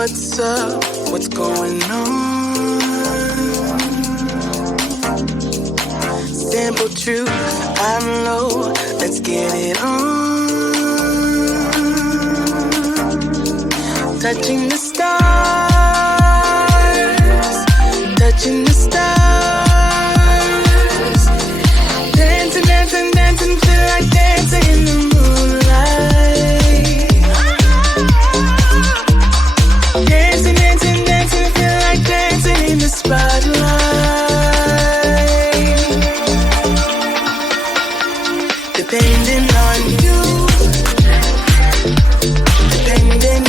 what's up, what's going on. Simple truth, I'm low, let's get it on. Touching the stars, touching the stars. Dancing, dancing, dancing, feel like dancing in the moonlight. Dancing, dancing, dancing, feel like dancing in the spotlight. Depending on you, depending,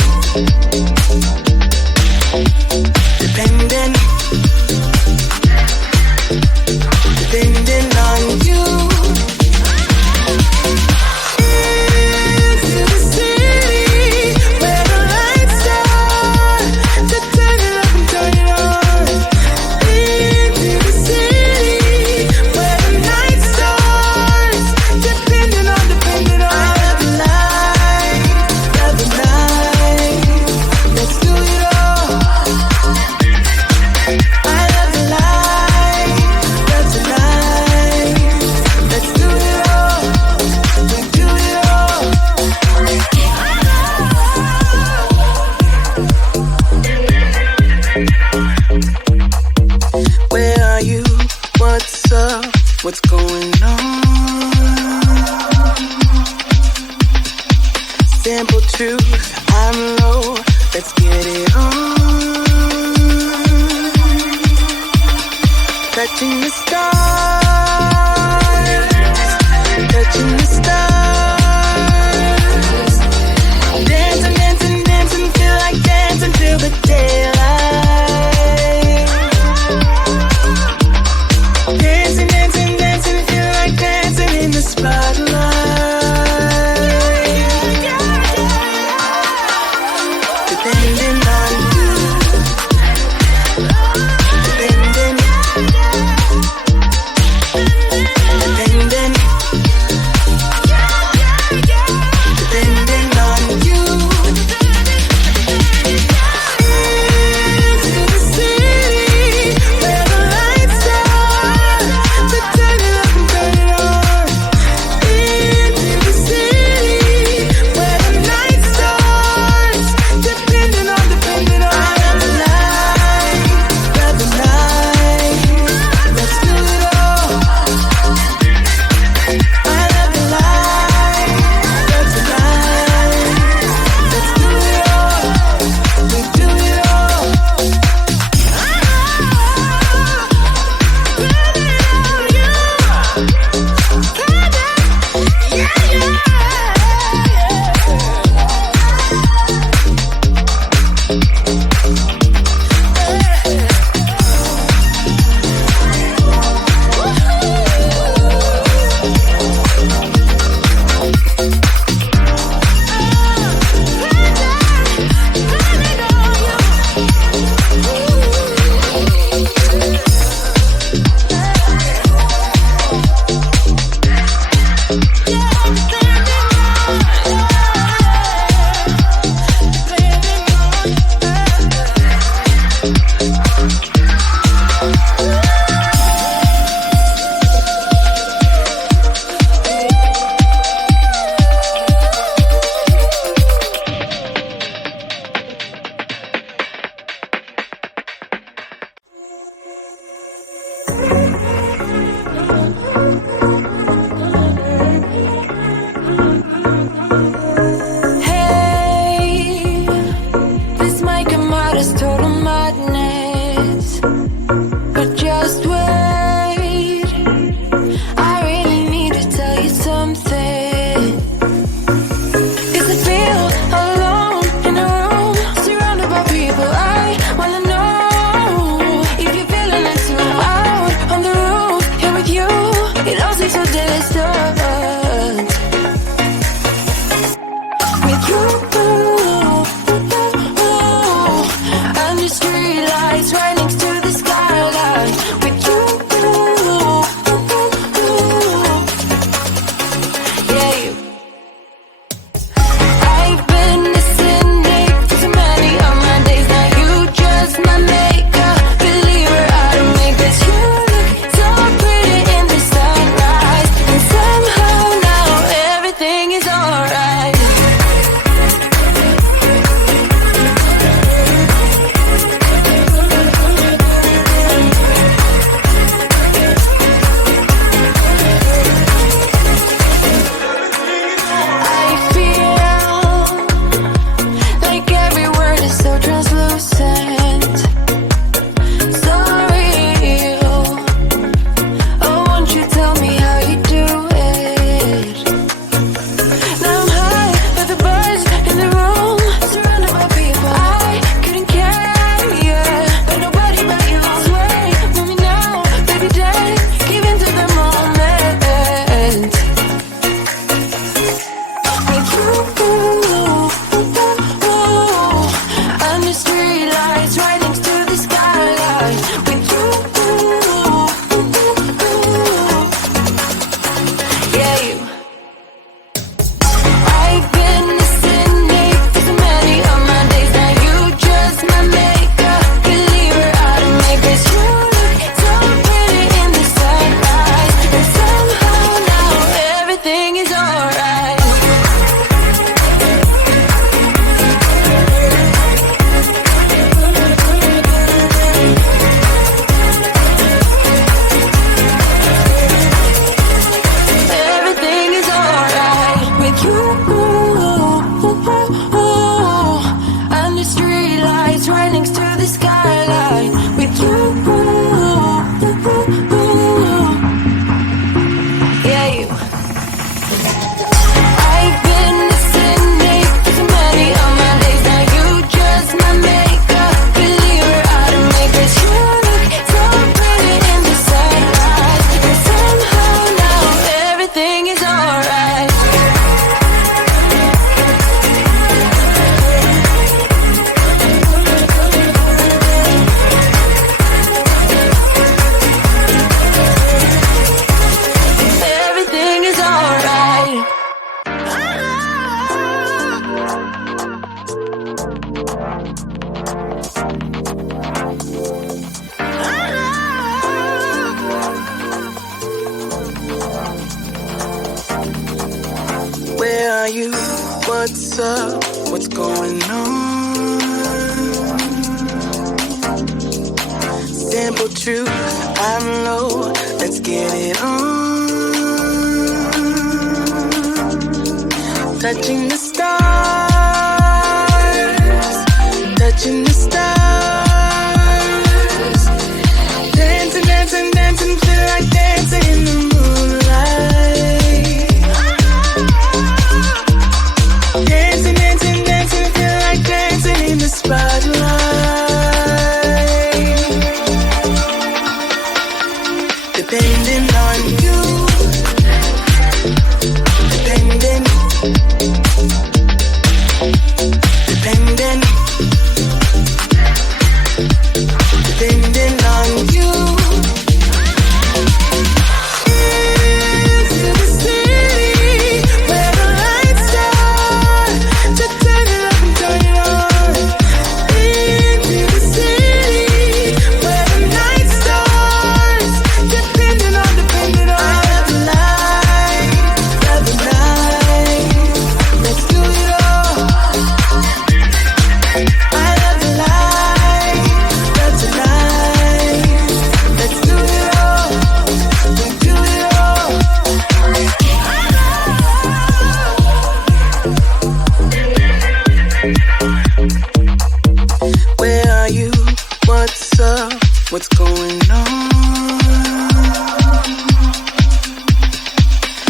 depending, depending on you. Into the city where the lights are, to turn it up and turn it on. Into the city where the night starts, depending on, depending on. I love the night, love the night. Let's do it all. I love the light, love the night. Let's do it all. We do it all. Where are you? What's up? What's going on? Simple truth, I'm low, let's get it on. Touching the stars, touching the stars. Dancing, dancing, dancing, feel like dancing till the daylight. Dancing, dancing, dancing, feel like dancing in the spotlight. Depending on you, depending, you? What's up? What's going on? Simple truth, I'm low. Let's get it on. Touching the stars, touching the stars. Dancing, dancing, dancing, feel like dancing in the moonlight. Dancing, dancing, dancing, feel like dancing in the spotlight. Depending on you, depending, depending, depending on you. Into the city where the lights are, to turn it up and turn it on. Into the city where the night starts, depending on, depending on. I love the light, love the night. Let's do it all. I love the light, love tonight. Let's do it all. We do it all. Where are you? What's up? What's going on?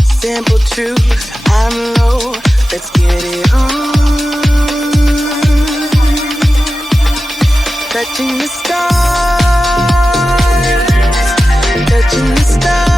Simple truth, I'm low. Let's get it on. Touching the stars, touching the stars.